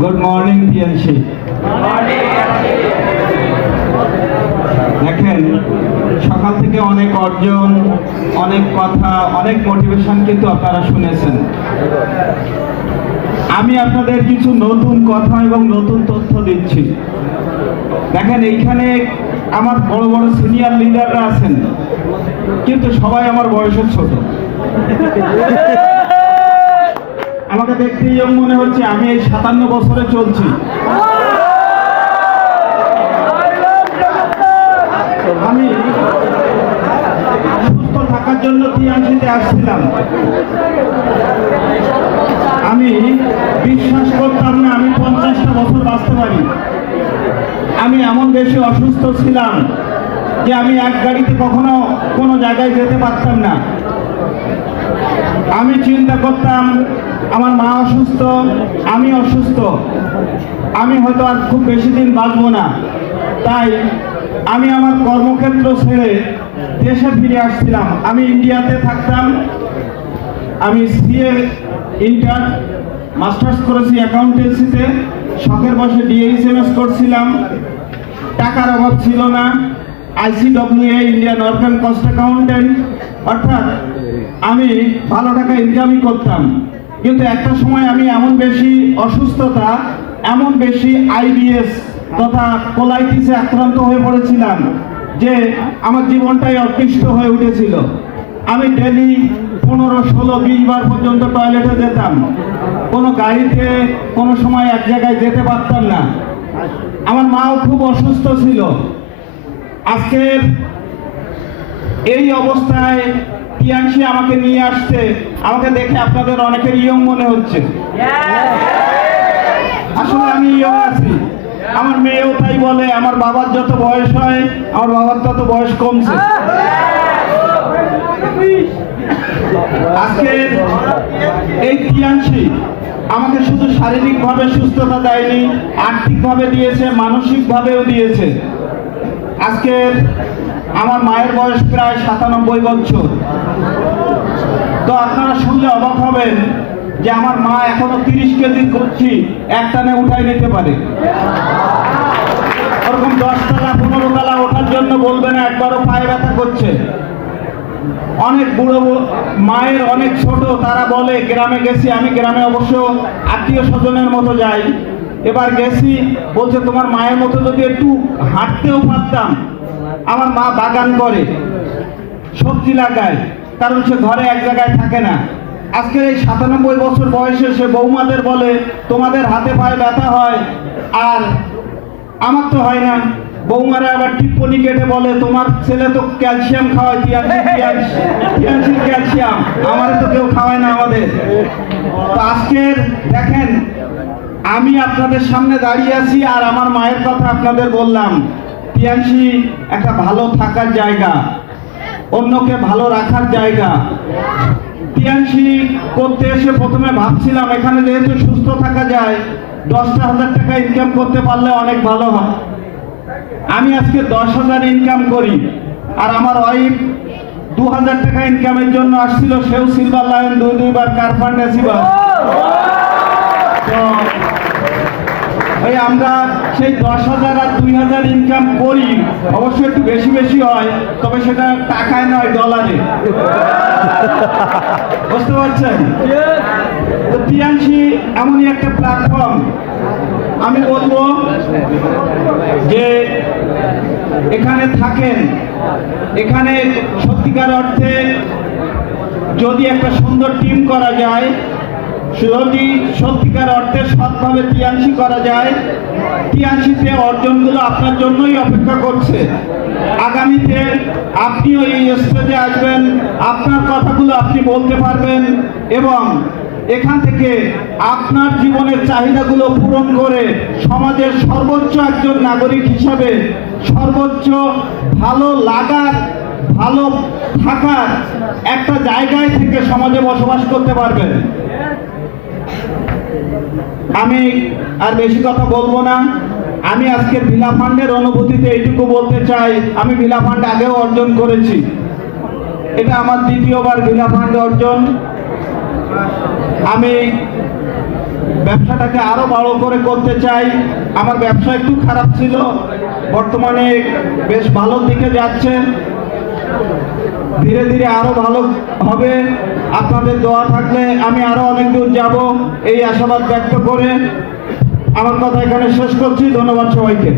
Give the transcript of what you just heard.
Good morning TNC. দেখেন, সকাল থেকে অনেক অর্জন, অনেক কথা, অনেক মোটিভেশন কিন্তু আপনারা শুনেছেন। আমি আপনাদের কিছু নতুন কথা এবং নতুন তথ্য দিচ্ছি। দেখেন, এইখানে আমার বড় বড় সিনিয়র লিডাররা আছেন, কিন্তু সবাই আমার বয়সের ছোট। আমাকে দেখতে ইয়ং মনে হচ্ছে, আমি এই 57 বছরে চলছি। আমি সুস্থ থাকার জন্য টিএনসিতে আসছিলাম। আমি বিশ্বাস করতাম না আমি 50টা বছর বাঁচতে পারি। আমি এমন বেশি অসুস্থ ছিলাম যে আমি এক গাড়িতে কখনো কোনো জায়গায় যেতে পারতাম না। আমি চিন্তা করতাম আমার মা অসুস্থ, আমি অসুস্থ, আমি হয়তো আর খুব বেশি দিন বাঁচবো না। তাই আমি আমার কর্মক্ষেত্র ছেড়ে দেশে ফিরে আসছিলাম। আমি ইন্ডিয়াতে থাকতাম। আমি সিএ ইন্টার মাস্টার্স করেছি অ্যাকাউন্টেন্সিতে। শখের বসে ডিএইচএমএস করছিলাম। টাকার অভাব ছিল না। ICWA Indian work cost accountant, অর্থাৎ আমি ভালো টাকা ইনকামই করতাম। কিন্তু একটা সময় আমি এমন বেশি অসুস্থতা, এমন বেশি IBS তথা কোলাইটিসে আক্রান্ত হয়ে পড়েছিলাম যে আমার জীবনটাই অতিষ্ঠ হয়ে উঠেছিল। আমি ডেলি 15, 16, 20 বার পর্যন্ত টয়লেটে যেতাম। কোনো গাড়িতে কোনো সময় এক জায়গায় যেতে পারতাম না। আমার মাও খুব অসুস্থ ছিল। আজকের এই অবস্থায় টিএনসি আমাকে নিয়ে আসছে। আমাকে দেখে আপনাদের অনেকের ইয়ং মনে হচ্ছে। আসলে আমি ইয়ং আছি। আমার মেয়েও তাই বলে। আমার বাবার যত বয়স হয়, আমার বাবার তত বয়স কমছে। আজকের এই টিএনসি আমাকে শুধু শারীরিকভাবে সুস্থতা দেয়নি, আর্থিকভাবে দিয়েছে, মানসিকভাবেও দিয়েছে। আজকের আমার মায়ের বয়স প্রায় 97 বছর। তো আপনারা শুনলে অবাক হবেন যে আমার মা এখনো 30 কেজি করছি একটানে উঠাই নিতে পারে। ওরকম 10 তলা 15 তলা ওঠার জন্য বলবে না একবারও পায়ে ব্যথা করছে। অনেক বুড়ো মায়ের অনেক ছোট, তারা বলে গ্রামে গেছি। আমি গ্রামে অবশ্য আত্মীয় স্বজনের মতো যাই। এবার গেছি, বলছে তোমার মায়ের মতো যদি একটু হাঁটতেও পারতাম। আমার মা বাগান করে, সবজি লাগায়, কারণ সে ঘরে এক জায়গায় থাকে না। আজকের এই 97 বছর বয়সে সে বৌমাদের বলে তোমাদের হাতে পায়ে ব্যথা হয়, আর আমার তো হয় না। বৌমারা আবার টিপ্পনি কেটে বলে তোমার ছেলে তো ক্যালসিয়াম খাওয়ায়, টিএনসির ক্যালসিয়াম, আমার তো কেউ খাওয়ায় না আমাদের। তো আজকের দেখেন, আমি আপনাদের সামনে দাঁড়িয়ে আছি আর আমার মায়ের কথা আপনাদের বললাম। টিএনসি একটা ভালো থাকার জায়গা, অন্যকে ভালো রাখার জায়গা। টিএনসি করতে এসে প্রথমে ভাবছিলাম এখানে যেহেতু সুস্থ থাকা যায়, 10,000 টাকা ইনকাম করতে পারলে অনেক ভালো হয়। আমি আজকে 10,000 ইনকাম করি, আর আমার ওয়াইফ 2,000 টাকা ইনকামের জন্য আসছিল। সেও সিলভার লায়ন 2-2 কার ফান্ড অ্যাচিভার। তো ওই আমরা সেই 10,000 আর 2,000 ইনকাম করি, অবশ্যই একটু বেশি বেশি হয়, তবে সেটা টাকায় নয়, ডলারে। বুঝতে পারছেন? তো টিএনসি এমনই একটা প্ল্যাটফর্ম। আমি বলবো যে এখানে থাকেন, এখানে সত্যিকার অর্থে যদি একটা সুন্দর টিম করা যায়, যদি সত্যিকার অর্থে সৎভাবে টিএনসি করা যায়, টিএনসিতে অর্জনগুলো আপনার জন্যই অপেক্ষা করছে। আগামীতে আপনিও এই স্টেজে আসবেন, আপনার কথাগুলো আপনি বলতে পারবেন এবং এখান থেকে আপনার জীবনের চাহিদাগুলো পূরণ করে সমাজের সর্বোচ্চ একজন নাগরিক হিসাবে সর্বোচ্চ ভালো লাগার, ভালো থাকার একটা জায়গায় থেকে সমাজে বসবাস করতে পারবেন। আমি আর বেশি কথা বলবো না। আমি আজকের ভিলা ফান্ডের অনুভূতিতে এইটুকু বলতে চাই, আমি ভিলা ফান্ড আগেও অর্জন করেছি। এটা আমার দ্বিতীয়বার ভিলা ফান্ড অর্জন। আমি ব্যবসাটাকে আরো বড় করে করতে চাই। আমার ব্যবসা একটু খারাপ ছিল, বর্তমানে বেশ ভালোর দিকে যাচ্ছে, ধীরে ধীরে আরো ভালো হবে। আপনাদের দোয়া থাকলে আমি আরো অনেক দূর যাব, এই আশাবাদ ব্যক্ত করে আমার কথা এখানে শেষ করছি। ধন্যবাদ সবাইকে।